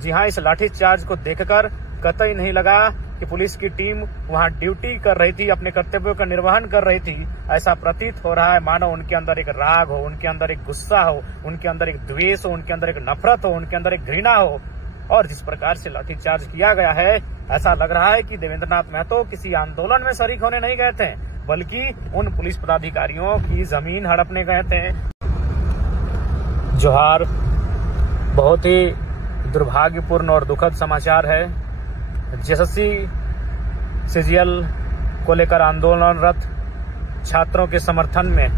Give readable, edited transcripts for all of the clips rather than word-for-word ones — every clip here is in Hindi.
जी हाँ, इस लाठीचार्ज को देखकर कतई नहीं लगा कि पुलिस की टीम वहां ड्यूटी कर रही थी, अपने कर्तव्यों का निर्वहन कर रही थी। ऐसा प्रतीत हो रहा है मानो उनके अंदर एक राग हो, उनके अंदर एक गुस्सा हो, उनके अंदर एक द्वेष हो, उनके अंदर एक नफरत हो, उनके अंदर एक घृणा हो। और जिस प्रकार से लाठीचार्ज किया गया है, ऐसा लग रहा है कि देवेंद्र नाथ महतो किसी आंदोलन में शरीक होने नहीं गए थे, बल्कि उन पुलिस पदाधिकारियों की जमीन हड़पने गए थे। जोहार, बहुत ही दुर्भाग्यपूर्ण और दुखद समाचार है। जेएसएससी सीजीएल को लेकर आंदोलनरत छात्रों के समर्थन में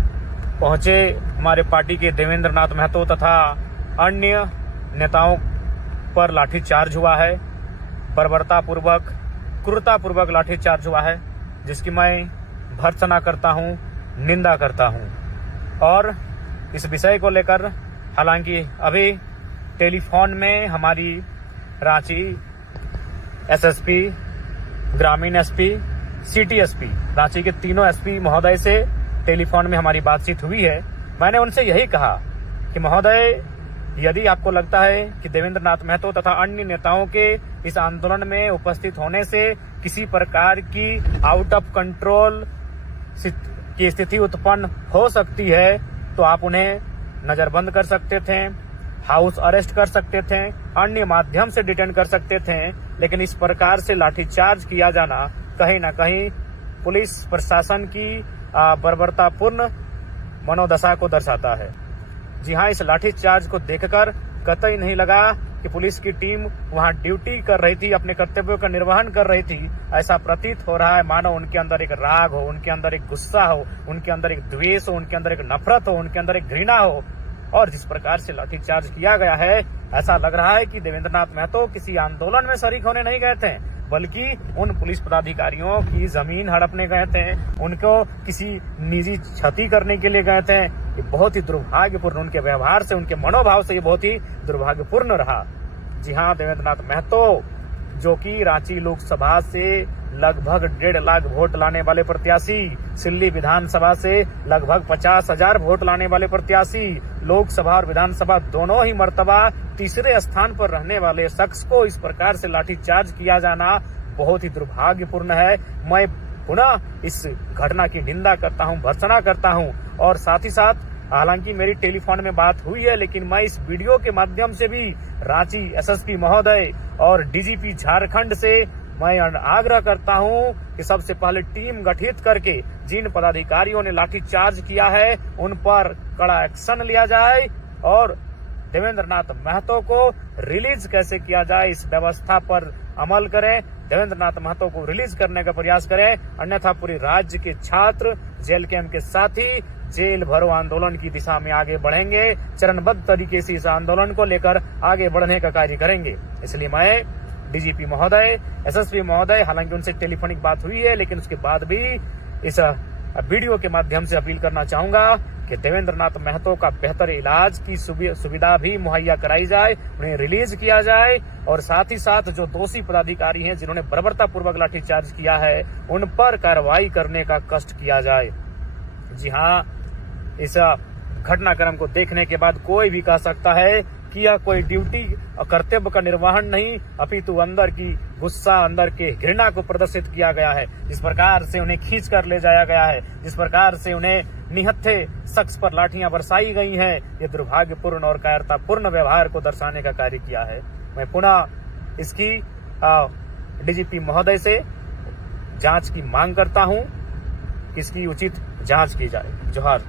पहुंचे हमारे पार्टी के देवेंद्र नाथ महतो तथा अन्य नेताओं पर लाठीचार्ज हुआ है। बर्बरतापूर्वक, क्रूरतापूर्वक लाठीचार्ज हुआ है, जिसकी मैं भर्त्सना करता हूं, निंदा करता हूं। और इस विषय को लेकर हालांकि अभी टेलीफोन में हमारी रांची एसएसपी, ग्रामीण एसपी, सिटी एसपी, रांची के तीनों एसपी महोदय से टेलीफोन में हमारी बातचीत हुई है। मैंने उनसे यही कहा कि महोदय, यदि आपको लगता है कि देवेंद्र नाथ महतो तथा अन्य नेताओं के इस आंदोलन में उपस्थित होने से किसी प्रकार की आउट ऑफ कंट्रोल की स्थिति उत्पन्न हो सकती है, तो आप उन्हें नजरबंद कर सकते थे, हाउस अरेस्ट कर सकते थे, अन्य माध्यम से डिटेन कर सकते थे। लेकिन इस प्रकार से लाठीचार्ज किया जाना कहीं न कहीं पुलिस प्रशासन की बर्बरतापूर्ण मनोदशा को दर्शाता है। जी हाँ, इस लाठीचार्ज को देखकर कतई नहीं लगा कि पुलिस की टीम वहां ड्यूटी कर रही थी, अपने कर्तव्यों का निर्वहन कर रही थी। ऐसा प्रतीत हो रहा है मानो उनके अंदर एक राग हो, उनके अंदर एक गुस्सा हो, उनके अंदर एक द्वेष हो, उनके अंदर एक नफरत हो, उनके अंदर एक घृणा हो। और जिस प्रकार से लाठीचार्ज किया गया है, ऐसा लग रहा है कि देवेंद्र नाथ महतो किसी आंदोलन में शरीक होने नहीं गए थे, बल्कि उन पुलिस पदाधिकारियों की जमीन हड़पने गए थे, उनको किसी निजी क्षति करने के लिए गए थे। ये बहुत ही दुर्भाग्यपूर्ण, उनके व्यवहार से, उनके मनोभाव से ये बहुत ही दुर्भाग्यपूर्ण रहा। जी हाँ, देवेंद्र नाथ महतो, जो कि रांची लोकसभा से लगभग 1.5 लाख वोट लाने वाले प्रत्याशी, सिल्ली विधानसभा से लगभग 50,000 वोट लाने वाले प्रत्याशी, लोकसभा और विधानसभा दोनों ही मर्तबा तीसरे स्थान पर रहने वाले शख्स को इस प्रकार से लाठीचार्ज किया जाना बहुत ही दुर्भाग्यपूर्ण है। मैं पुनः इस घटना की निंदा करता हूं, भर्त्सना करता हूं। और साथ ही साथ हालांकि मेरी टेलीफोन में बात हुई है, लेकिन मैं इस वीडियो के माध्यम से भी रांची एसएसपी महोदय और डीजीपी झारखंड से मैं आग्रह करता हूं कि सबसे पहले टीम गठित करके जिन पदाधिकारियों ने लाठीचार्ज किया है उन पर कड़ा एक्शन लिया जाए और देवेंद्र नाथ महतो को रिलीज कैसे किया जाए, इस व्यवस्था पर अमल करें। देवेंद्र नाथ महतो को रिलीज करने का प्रयास करें, अन्यथा पूरी राज्य के छात्र, जेल कैंप के साथी जेल भरो आंदोलन की दिशा में आगे बढ़ेंगे। चरणबद्ध तरीके से इस आंदोलन को लेकर आगे बढ़ने का कार्य करेंगे। इसलिए मैं डीजीपी महोदय, एसएसपी महोदय, हालांकि उनसे टेलीफोनिक बात हुई है, लेकिन उसके बाद भी इस वीडियो के माध्यम से अपील करना चाहूंगा कि देवेंद्र नाथ महतो का बेहतर इलाज की सुविधा भी मुहैया कराई जाए, उन्हें रिलीज किया जाए और साथ ही साथ जो दोषी पदाधिकारी हैं जिन्होंने बर्बरतापूर्वक लाठीचार्ज किया है उन पर कार्रवाई करने का कष्ट किया जाए। जी हाँ, इस घटनाक्रम को देखने के बाद कोई भी कह सकता है कि यह कोई ड्यूटी और कर्तव्य का निर्वहन नहीं, अपितु अंदर की गुस्सा, अंदर के घृणा को प्रदर्शित किया गया है। जिस प्रकार से उन्हें खींच कर ले जाया गया है, जिस प्रकार से उन्हें निहत्थे शख्स पर लाठियां बरसाई गई हैं, ये दुर्भाग्यपूर्ण और कायरतापूर्ण व्यवहार को दर्शाने का कार्य किया है। मैं पुनः इसकी डीजीपी महोदय से जांच की मांग करता हूं, इसकी उचित जांच की जाए। जोहार।